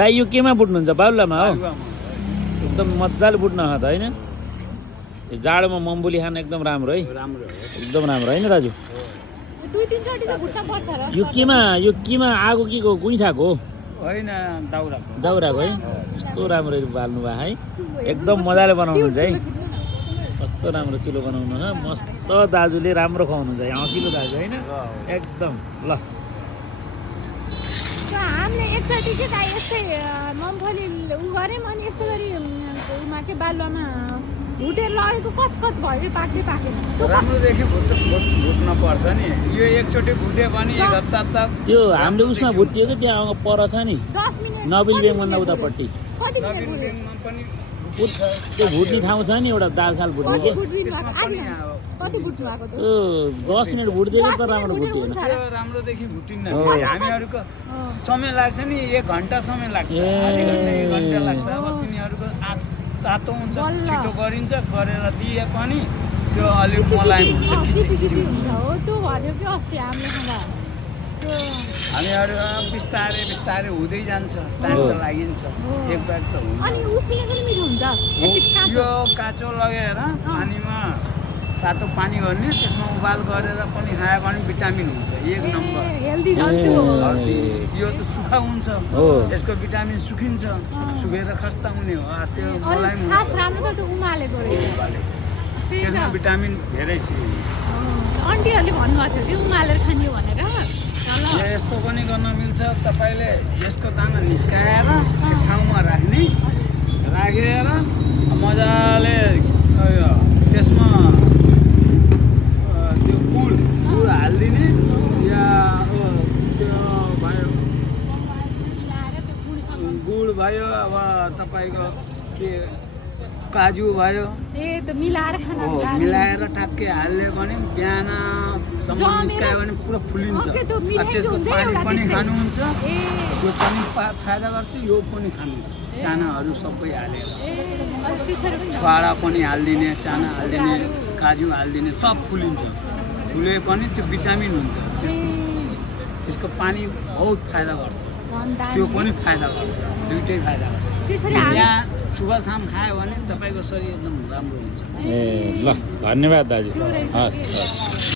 दाइ यो केमा बुट्नुहुन्छ बाहुलामा हो एकदम मजाले बुट्न त होइन यो जाडोमा मम्बुली खान एकदम राम्रो है एकदम राम्रो होइन दाजु यो केमा आगो के को गुइठाको होइन दाउराको है कस्तो राम्रो बाल्नु भयो है एकदम मजाले बनाउनुहुन्छ है कस्तो राम्रो चुलो बनाउनु ह मस्त दाजुले राम्रो खुवाउनुहुन्छ है हँसिलो दाजु होइन एकदम ल हामीले एकचोटि चाहिँ दाइ यस्तै मम्फली उ गऱ्यौँ अनि यस्तो गरी उमा के बालुवामा भुटेर लगेको कचकच भयो पाक्दै पाकेन राम्रोदेखि भुट्न पर्छ नि यो एकचोटि भुट्यो भने एक हप्ता त त्यो हामीले उसमा भुटियो कि त्यहाँ पर छ नि 10 मिनेट नबिल बेङभन्दा उतापट्टि कति मिनेट भुट्यो? पनि त्यो भुट्ने ठाउँ छ नि एउटा दाल साल भुट्ने के कति भुट्नु भएको त? त्यो 10 मिनट भुट्दिएको त राम्रो भुटिएन त्यो राम्रोदेखि भुटिन्न हो। हामीहरूको समय लाग्छ नि 1 घन्टा समय लाग्छ आधी घन्टा 1 घन्टा लाग्छ अब तिनीहरूको आँच तातो हुन्छ छिटो गरिन्छ गरेर दिए पनि त्यो अलिक मलाइम हुन्छ किचिकिची हुन्छ हो त्यो भन्यो कि अस्ति हामीले खाँदा त्यो हामीहरू बिस्तारै बिस्तारै हुँदै जान्छ टाइम त लागिन्छ एक बार त हुन्छ अनि उसिनेको पनि मिठो हुन्छ यति काँचो यो काँचो लगेर पानीमा तातो पानी गर्ने त्यसमा उबाल गरेर पनि खायो भने भिटामिन हुन्छ एक नम्बर हेल्दी जन्तु हो हर्दी यो त सुक्खा हुन्छ हो। यसको भिटामिन सुकिन्छ सुकेर खस्ता हुने हो त्यो मलाई अनि खास राम्रो त त्यो उमालेको रहेछ त्यही त्यसमा त भिटामिन धेरै सिकिन्छ आन्टीहरूले भन्नुभएको थियो कि उमालेर खानियो भनेर यस्तो पनि गर्न मिल्छ तपाईँले यसको दाना निस्काएर त्यो ठाउँमा राख्ने राखेर मजाले त्यसमा त्यो गुड हालिदिने या त्यो भयो गुड भयो अब तपाईँको के काजु भयो ए त मिलाएर खाना मिलाएर ठ्याक्कै हाल्यो भने बिहानसम्म निस्कायो भने पुरा फुलिन्छ त्यसको पानी पनि खानुहुन्छ यो पनि फाइदा गर्छ यो पनि खानु चानाहरू सबै हालेर छुवाडा पनि हालिदिने चाना हालिदिने काजु हालिदिने सब फुलिन्छ फुले पनि त्यो भिटामिन हुन्छ त्यसको पानी बहुत फाइदा गर्छ त्यो पनि फाइदा गर्छ दुइटै फाइदा गर्छ यहाँ सुबह शाम खायो भने तपाईँको शरीर एकदम राम्रो हुन्छ ए ल धन्यवाद दाजु हस् हस्